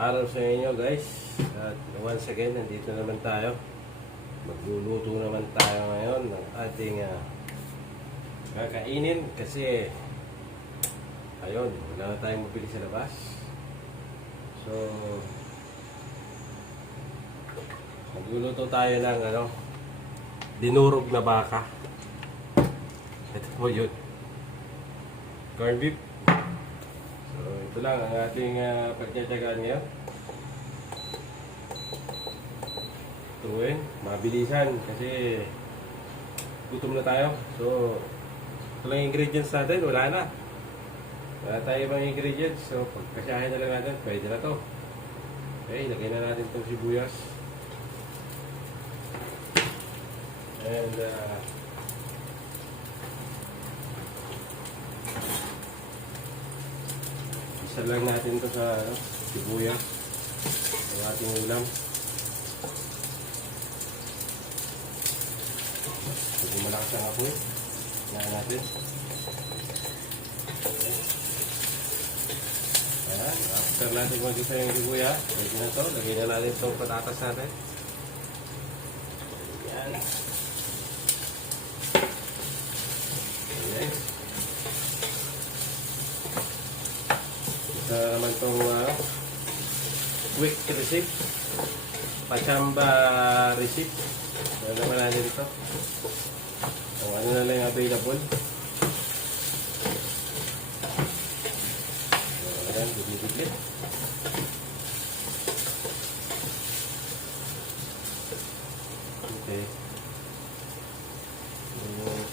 Araw sa inyo guys. At once again, nandito naman tayo. Magluluto naman tayo ngayon ng ating kakainin kasi ayun, wala na tayong mabili sa labas. So magluluto tayo ng dinurog na baka. Ito po yun, corned beef. So ito lang ang ating pagtsatsagaan ngayon. Tuwin, mabilisan kasi gutom na tayo. So ito lang ingredients natin, wala na. Wala tayo ibang ingredients. So pagkasyahin na lang natin, pwede na to. Okay, lagay na natin itong sibuyas. And isa lang natin ito sa sibuyas ng ating ulam. Pwede malakas ang apoy. Kailangan natin. Okay. Ayan, after natin mag-isa yung sibuyas, pwede na ito. Lagyan na natin itong patatas natin. Ayan. Naman itong quick receipt, pachamba receipt. Ano naman natin ito, kung ano na lang yung available. Ayan, bibigit. Okay,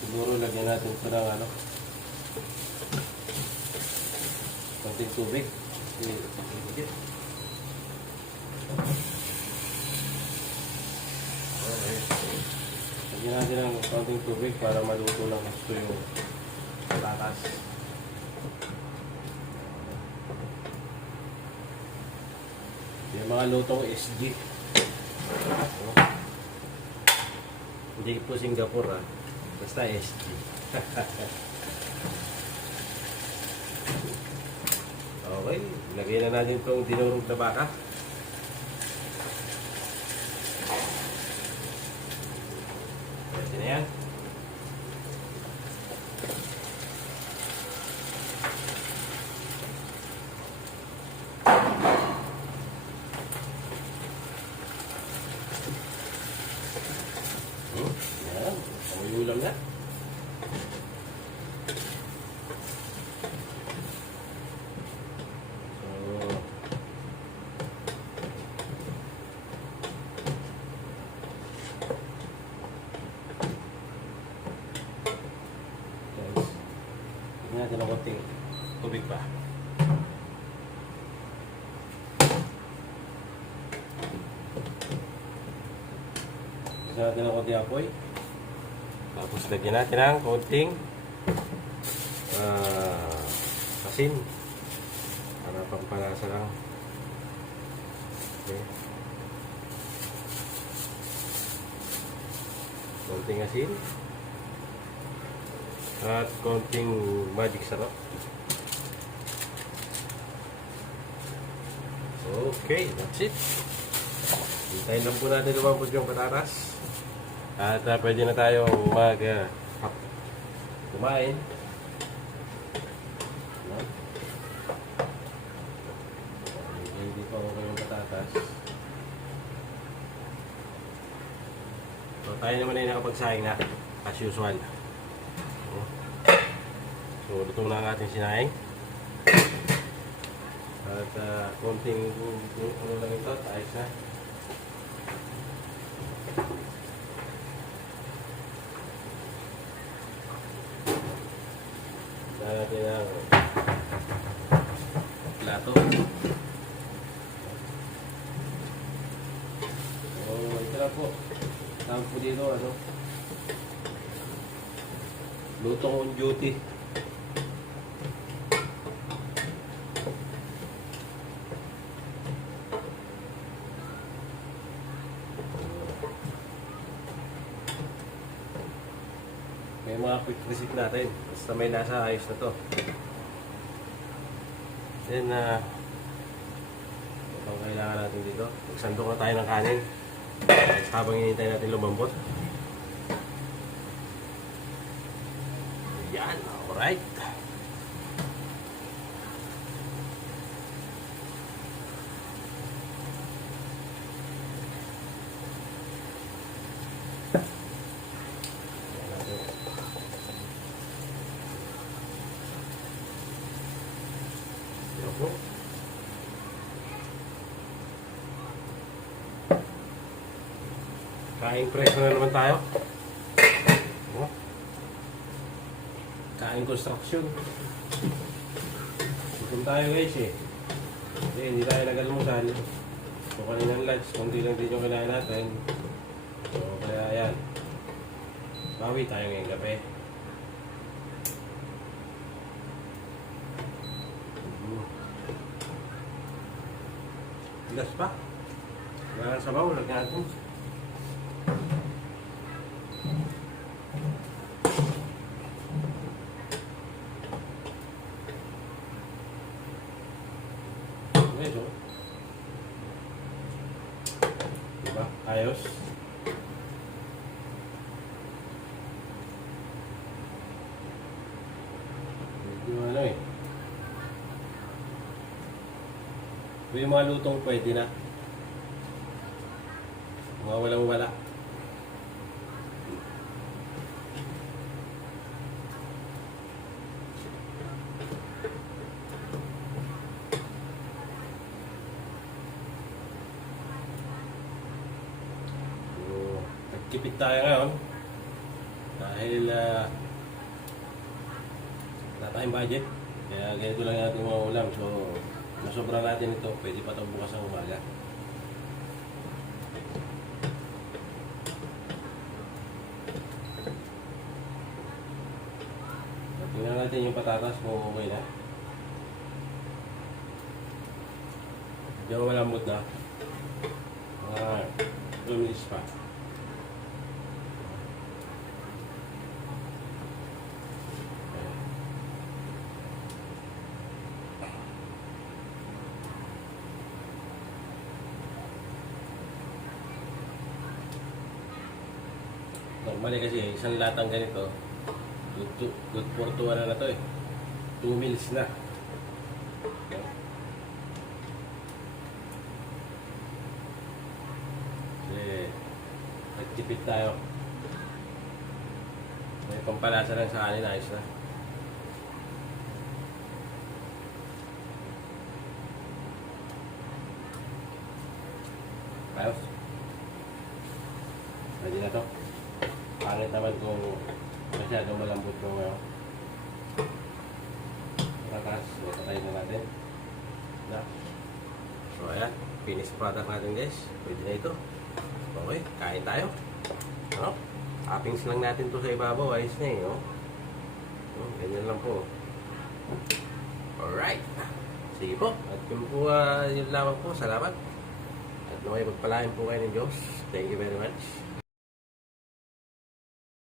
siguro lagyan natin ito ng konting tubig. Okay. Lagyan natin ng konting tubig para maluto ng gusto yung patatas. Yung mga lutong SG. Hindi po Singapore basta SG. Okay, lagay na natin itong dinurog na baka. Pwede na yan. Yan, ang ulam na. Natin ang konting tubig pa. Isa natin ang konting apoy. Tapos lagyan natin ang konting asin para pampalasa lang. Okay. Konting asin at konting magic sarap. Okay, that's it. Hintayin lang po natin lumambot yung patatas. At pwede na tayong kumain. Hindi pa ako yung patatas. So tayo naman ay nakapagsaing na as usual. So, luto na ang ating sinaing. At konting ano lang ito, ayos na. Dahil natin ang plato. So, ito na po. Tawag po dito, lutong on duty. May mga quick receipt natin. Basta may nasa ayos na to. Then, Ang kailangan natin dito. Magsandok na tayo ng kanin. Habang hinihintay natin lumambot. Yan, alright. Yoko. Kain preso na naman tayo. Oh. Kain construction. Gutom tayo guys eh. Kasi hindi tayo nag-almusal. So kaninang lunch, kundi lang din yung kailangan natin. So kaya yan. Bawi tayo ngayong gabi. Tigas pa. Wala sa bawo, lagyan natin. Medyo. Diba? Ayos. Medyo ano eh. Yung mga lutong pwede na. Mga walang wala. Nagtipid tayo ngayon dahil wala tayong budget, kaya ganito lang natin mga ulam. So nasobra natin ito, pwede pa ito bukas ang umaga. Tingnan natin yung patatas kung okay na. Medyo malambot na, lumilis pa. Normally kasi isang latang ganito, good for 2 na to eh. 2 meals na. Kasi nagtipid tayo. May pampalasa lang sa kanin, ayos na. Ayos. Pwede na to. Pangit naman kung masyadong malambot yung patatas. Patayin na natin. Na. So ayan, finish product natin guys. Pwede na ito. Okay, kain tayo. No? Toppings lang natin to sa ibabaw. Ayos na eh. No? Ganyan lang po. Alright. Sige po. At yun po yung lamang po. Salamat. At naway pagpalain po kayo ng Diyos. Thank you very much.